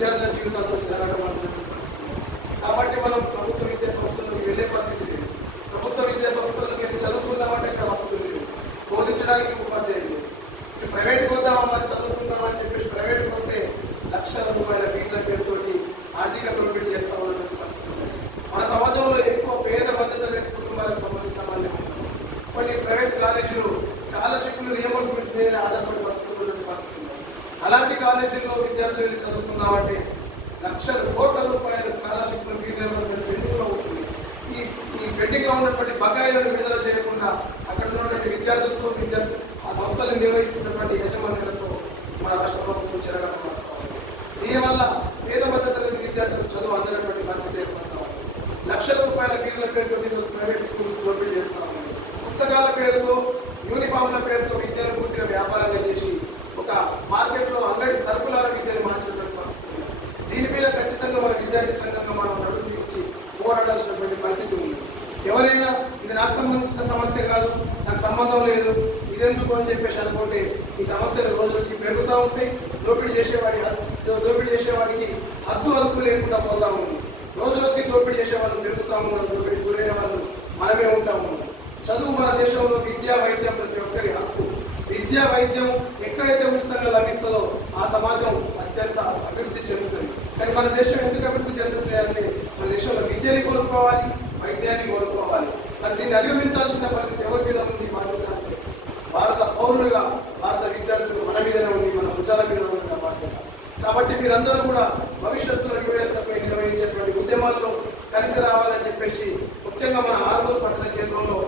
విద్యార్థుల జీవితాలతో చెలగాటమాడుతున్నటువంటి పరిస్థితి. కాబట్టి మనం ప్రభుత్వ విద్యా సంస్థలకు వెళ్ళే పరిస్థితి లేదు. ప్రభుత్వ విద్యా సంస్థలకు వెళ్ళి చదువుకున్నామంటే ఇక్కడ వసతులు లేవు, బోధించడానికి ఉపాధ్యాయులు. ప్రైవేట్కి వద్దామా చదువుకుందామని చెప్పేసి ప్రైవేట్కి వస్తే లక్షల రూపాయల ఫీజుల పేరుతోటి ఆర్థిక దోపిడీ చేస్తా ఉన్నటువంటి పరిస్థితి. మన సమాజంలో ఎక్కువ పేద మధ్యతరగతి కుటుంబాలకు సంబంధించిన వాళ్ళే ఉంటారు. కొన్ని ప్రైవేట్ కాలేజీలు స్కాలర్షిప్లు రియంబర్స్మెంట్స్ మీద ఆధారపడి బతుకుతున్నటువంటి పరిస్థితి. అలాంటి కాలేజీల్లో విద్యార్థులు వెళ్ళి చదువుకున్నామంటే లక్షల కోట్ల రూపాయల స్కాలర్షిప్లు ఫీజు రియంబర్స్మెంట్ పెండింగ్లో ఉంటుంది. ఈ పెండింగ్లో ఉన్నటువంటి బకాయిలను విడుదల చేయకుండా అక్కడ ఉన్నటువంటి విద్యార్థులతో ఆ సంస్థలను నిర్వహిస్తున్నటువంటి యజమానులతో మన రాష్ట్ర ప్రభుత్వం చెరగడం. దీనివల్ల పేద మధ్యతరగతి విద్యార్థులు చదువు అందనటువంటి పరిస్థితి ఏర్పడతా ఉంది. లక్షల రూపాయల ఫీజుల పేరుతో ప్రైవేట్ స్కూల్స్ దోపిడీ చేస్తా ఉన్నాయి. పుస్తకాల పేరుతో, యూనిఫామ్ల పేరుతో విద్యను పూర్తిగా వ్యాపారంగా చేసి ఒక మార్కెట్లో అంగడి సరుకులాల విద్యను మార్చినటువంటి పరిస్థితి. దీని మీద ఖచ్చితంగా మన విద్యార్థి సంఘంగా మనం నడుపుకి పోరాడాల్సినటువంటి పరిస్థితి ఉంది. ఎవరైనా ఇది నాకు సంబంధించిన సమస్య కాదు, నాకు సంబంధం లేదు, ఇదెందుకు అని చెప్పేసి అనుకుంటే ఈ సమస్యలు రోజు వచ్చి పెరుగుతూ ఉంటాయి. దోపిడీ చేసేవాడికి హద్దు అదుపు లేకుండా పోతా ఉంది. రోజులకి దోపిడీ చేసేవాళ్ళు పెరుగుతూ ఉన్నారు, దోపిడీ గురయ్యే వాళ్ళు మనమే ఉంటా ఉన్నాం. చదువు మన దేశంలో విద్యా వైద్యం ప్రతి ఒక్కరి హక్కు. విద్యా వైద్యం ఎక్కడైతే ఉచితంగా లభిస్తుందో ఆ సమాజం అత్యంత అభివృద్ధి చెందుతుంది. కానీ మన దేశం ఎందుకు అభివృద్ధి చెందుతున్నాయంటే మన దేశంలో విద్యని కోరుకోవాలి, వైద్యాన్ని కోరుకోవాలి. మరి దీన్ని అధిగమించాల్సిన పరిస్థితి ఎవరి మీద ఉంది? బాధ్యత అంటే భారత పౌరులుగా, భారత విద్యార్థులు మన మీదనే ఉంది, మన భుజాల మీద ఉంది ఆ బాధ్యత. కాబట్టి మీరందరూ కూడా భవిష్యత్తులో యుఎస్పై నిర్వహించేటువంటి ఉద్యమాల్లో కలిసి రావాలని చెప్పేసి ముఖ్యంగా మన ఆర్మూర్ పట్టణ కేంద్రంలో